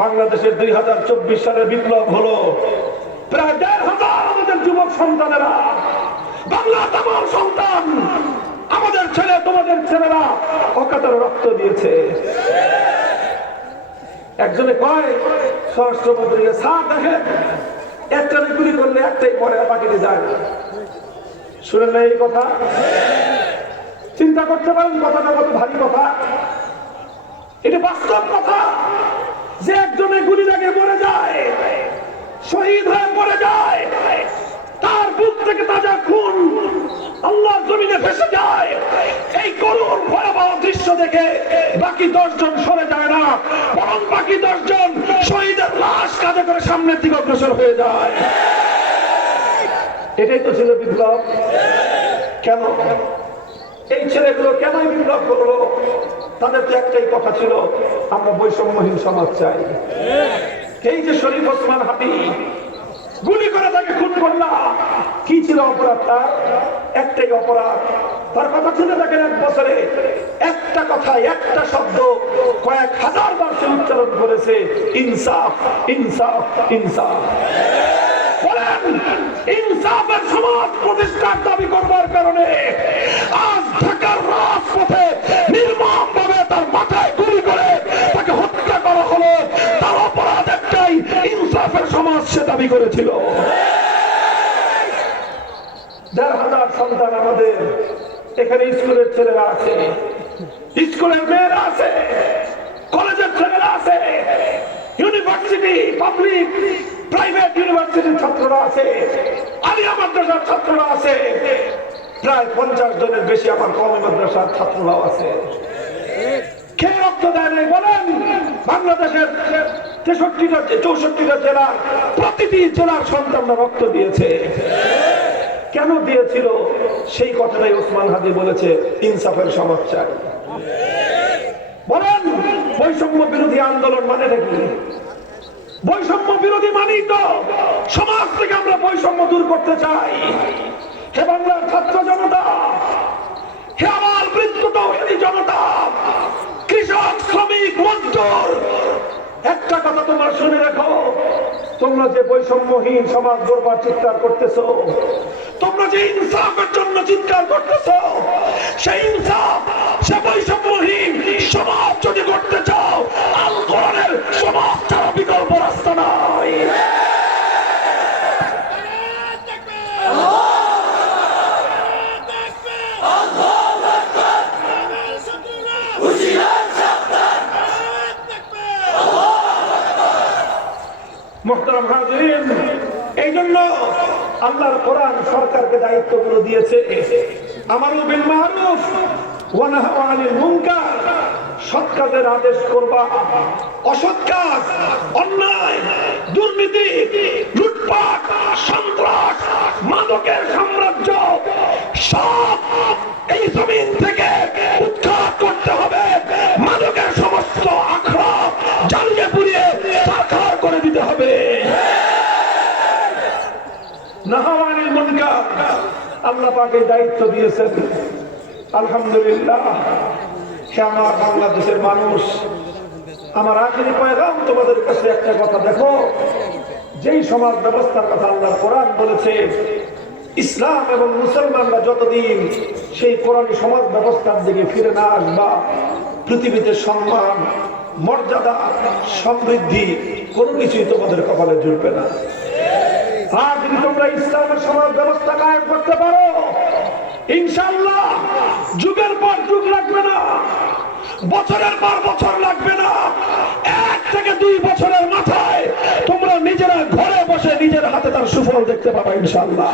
বাংলাদেশের 2024 সালের বিপ্লব হলো প্রায় 1,500 আমাদের যুবক সন্তানেরা, বাংলার তামাম সন্তান, আমাদের ছেলে তোমাদের ছেলেরা অকাতরে রক্ত দিয়েছে। একজনে কয় স্বরাষ্ট্রমন্ত্রীকে, স্যার দেখেন একটা গুলি করলে একটাই পরে, বাকিতে যায় না। শুনেন না এই কথা? চিন্তা করতে পারেন কথাটা কত ভারী কথা। এটা বাস্তব কথা যে একজনে গুলি লাগে মরে যায়, শহীদ হয়ে মরে যায়, তার বুক থেকে তাজা খুন আল্লাহর জমিনে ভেসে যায়। এই করুণ ভয়াবহ দৃশ্য দেখে বাকি 10 জন সরে যায় না, বরং বাকি 10 জন শহীদের লাশ কাঁধে করে সামনের দিকে অগ্রসর হয়ে যায়। এটাই তো ছিল বিপ্লব। কেন এই ছেলেগুলো কেন বিপ্লব করলো? তাদের তো একটাই কথা ছিল, আমরা বৈষম্যহীন সমাজ চাই। এই যে শরীফ ওসমান হাদি গুলি করে তাকে খুন করলা, কি ছিল অপরাধ? তার একটাই অপরাধ। তার কথা ছিল দেখেন, 1 বছরে একটা কথা, একটা শব্দ কয়েক হাজার বার সে উচ্চারণ করেছে, ইনসাফ, ইনসাফ, ইনসাফ। বলেন, ইনসাফের সমাজ প্রতিষ্ঠার দাবি করবার কারণে আজ ঢাকার রাজপথে নির্মমভাবে তার মাথায় গুলি করে তাকে হত্যা করা হলো। তার অপরাধ একটাই, ইনসাফের সমাজ সে দাবি করেছিল। 1,500 সন্তান আমাদের এখানে, স্কুলের ছেলেরা আছে, স্কুলের মেয়েরা আছে, কলেজের ছেলেরা আছে, ইউনিভার্সিটি, পাবলিক প্রাইভেট ইউনিভার্সিটির ছাত্ররা আছে, আলিয়া মাদ্রাসার ছাত্ররা আছে, প্রায় 50 জনের বেশি আমার কওমি মাদ্রাসার ছাত্ররাও আছে। কে রক্ত দেয় নাই বলেন? বাংলাদেশের 64টা জেলার প্রতিটি জেলার সন্তানরা রক্ত দিয়েছে। কেন দিয়েছিল? সেই কথাটাই ওসমান হাদি বলেছে, ইনসাফের সমাজ চাই। বলেন, বৈষম্য বিরোধী আন্দোলন মানে কি? বৈষম্য বিরোধী মানেই তো সমাজ থেকে আমরা বৈষম্য দূর করতে চাই। হে বাংলার ছাত্র জনতা, হে আমার বৃদ্ধ তৌহিদি জনতা, কৃষক, শ্রমিক, মজদুর, একটা কথা তোমরা শুনে রাখো, তোমরা যে বৈষম্যহীন সমাজ গড়বার চিৎকার করতেছো, তোমরা যে ইনসাফের জন্য চিৎকার করতেছো, সেই ইনসাফ, সে বৈষম্যহীন সমাজ যদি করতে চাও, আল কোরআনের সমাজ ছাড়া বিকল্প রাস্তা নাই। মুহতারাম হাজিরিন, এই জন্য আল্লাহর কোরআন সরকারকে দায়িত্বগুলো দিয়েছে, আমারু বিল মারুফ ওয়া নাহু আনিল মুনকার, সৎ কাজের আদেশ করবা, অসৎ কাজ, অন্যায়, দুর্নীতি, লুটপাট, সন্ত্রাস, মাদকের সাম্রাজ্য সব এই জমিন থেকে উৎখাত করতে হবে। মাদকের সমস্ত আখড়া জ্বালিয়ে পুড়িয়ে সারখার করে দিতে হবে। নাহু আনিল মুনকার আল্লাহ পাক এই দায়িত্ব দিয়েছেন। আলহামদুলিল্লাহ। হে আমার বাংলাদেশের মানুষ, আমার আখেরি পয়গাম তোমাদের কাছে একটা কথা, দেখো, যেই সমাজ ব্যবস্থার কথা আল্লাহর কোরআন বলেছে, ইসলাম এবং মুসলমানরা যতদিন সেই কোরআনী সমাজ ব্যবস্থার দিকে ফিরে না আসবা, পৃথিবীতে সম্মান, মর্যাদা, সমৃদ্ধি কোনো কিছুই তোমাদের কপালে জুটবে না। আর যদি তোমরা ইসলামের সমাজ ব্যবস্থা কায়েম করতে পারো, ইনশাআল্লাহ যুগের পর যুগ লাগবে না, বছরের পর বছর লাগবে না, 1 থেকে 2 বছরের মাথায় তোমরা নিজেরা ঘরে বসে নিজের হাতে তার সুফল দেখতে পাবা ইনশাআল্লাহ।